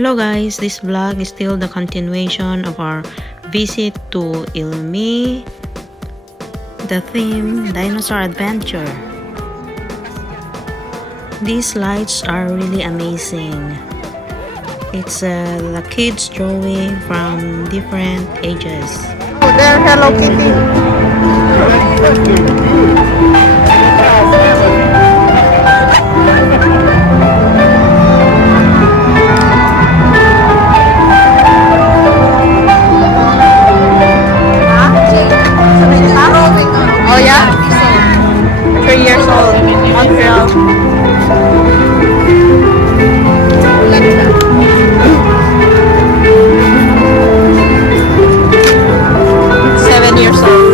Hello guys, this vlog is still the continuation of our visit to Illumi. The theme, Dinosaur Adventure. These lights are really amazing. It's the kids drawing from different ages. Oh, they're Hello Kitty. Oh yeah? 3 years old. Montreal. 7 years old.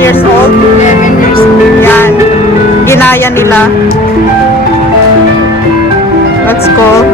Years old. 11 years old. Yan. Ginaya nila. Let's go.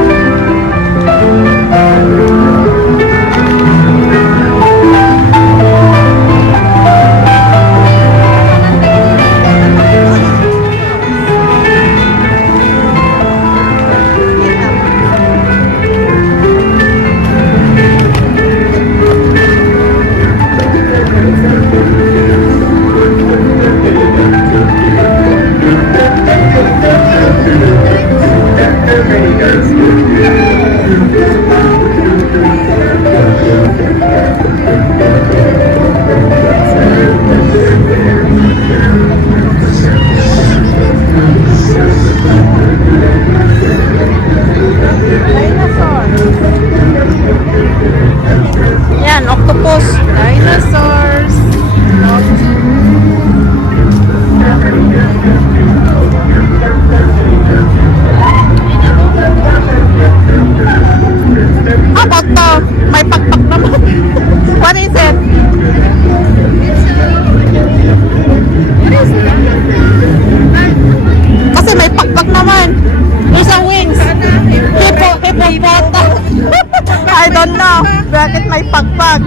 I don't know. Bakit may pagpag?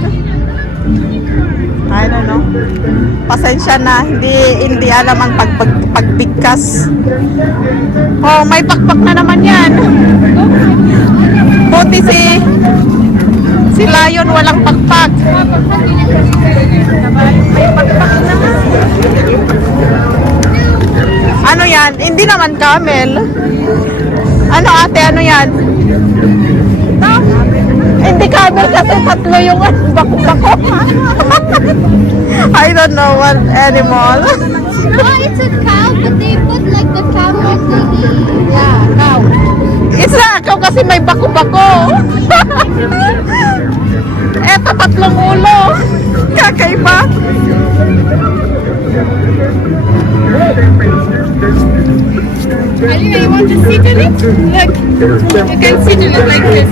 I don't know. Pasensya na. Hindi alam ang pagbigkas. Oh, may pagpag na naman yan. Buti si Lion walang pagpag. May pagpag na. Ano yan? Hindi naman camel. Ano ate? Ano yan? Hindi camel kasi tatlo yung bako-bako. I don't know what animal. No, it's a cow, but they put like the camel thingy. Yeah, cow. It's not a cow kasi may bako-bako. Eto, tatlong ulo. Kakaiba. Alina, you want to sit in it? Look, you can sit in it like this.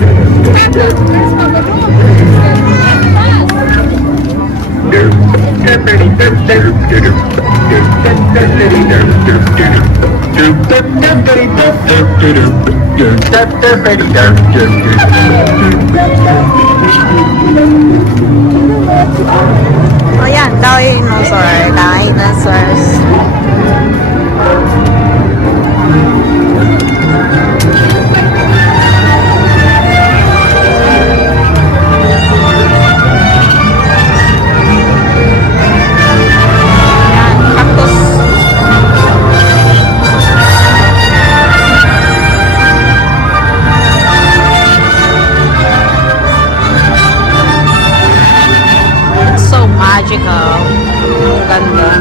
Oh yan, dinosaurs. Magical. Ang ganda.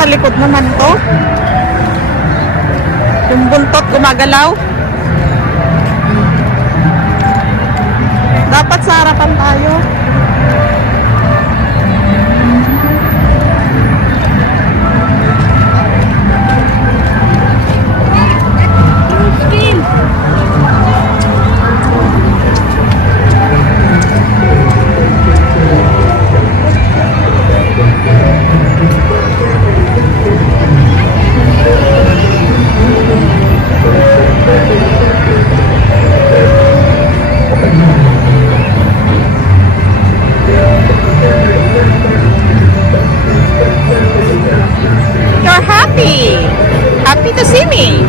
Sa likod naman to. Yung buntot gumagalaw. Dapat sa harapan tayo. You're happy. Happy to see me.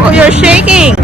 Oh, you're shaking.